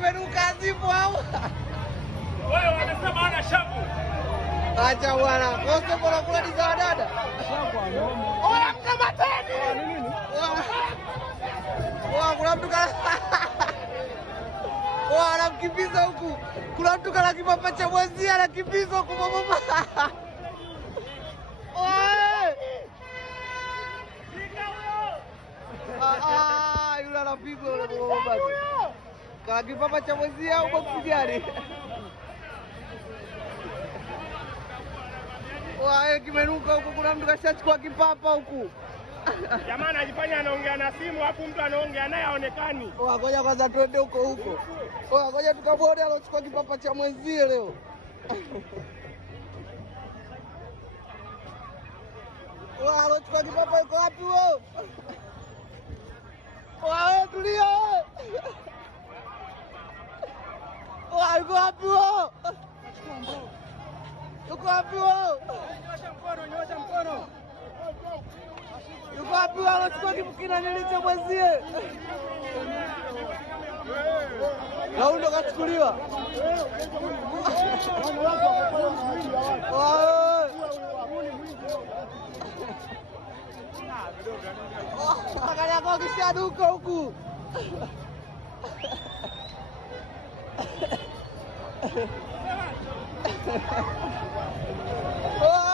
kimenuka zipo au? Wewe wanasema ana shavu. Acha bwana. Kosto bora kula ni za dada. Oya mkamateni. Nini? Kuna mtu kana. Anamkimbiza huku. Kuna mtu kana kipapa cha mwenzie anakimbiza huku mama. Yule anapigwa yule mama. Kana kipapa cha mwenzie au boksi gani? Kimenuka huku, kuna mtu kashachukua kipapa huku. Jamaa anajifanya anaongea na simu, hapo mtu anaongea naye haonekani. Ngoja kwanza twende huko. Ngoja tukamwone alochukua kipapa cha mwenzie leo. Alochukua kipapa yuko wapi wewe? Tulia. Yuko wapi wewe? Yuko wapi wewe? Nyosha mkono. Yuko wapi wewe? Anachukua kipukina nilicho mwenzie. Na huyo ndo kachukuliwa. Angalia kwa kishaduka huku. Oh!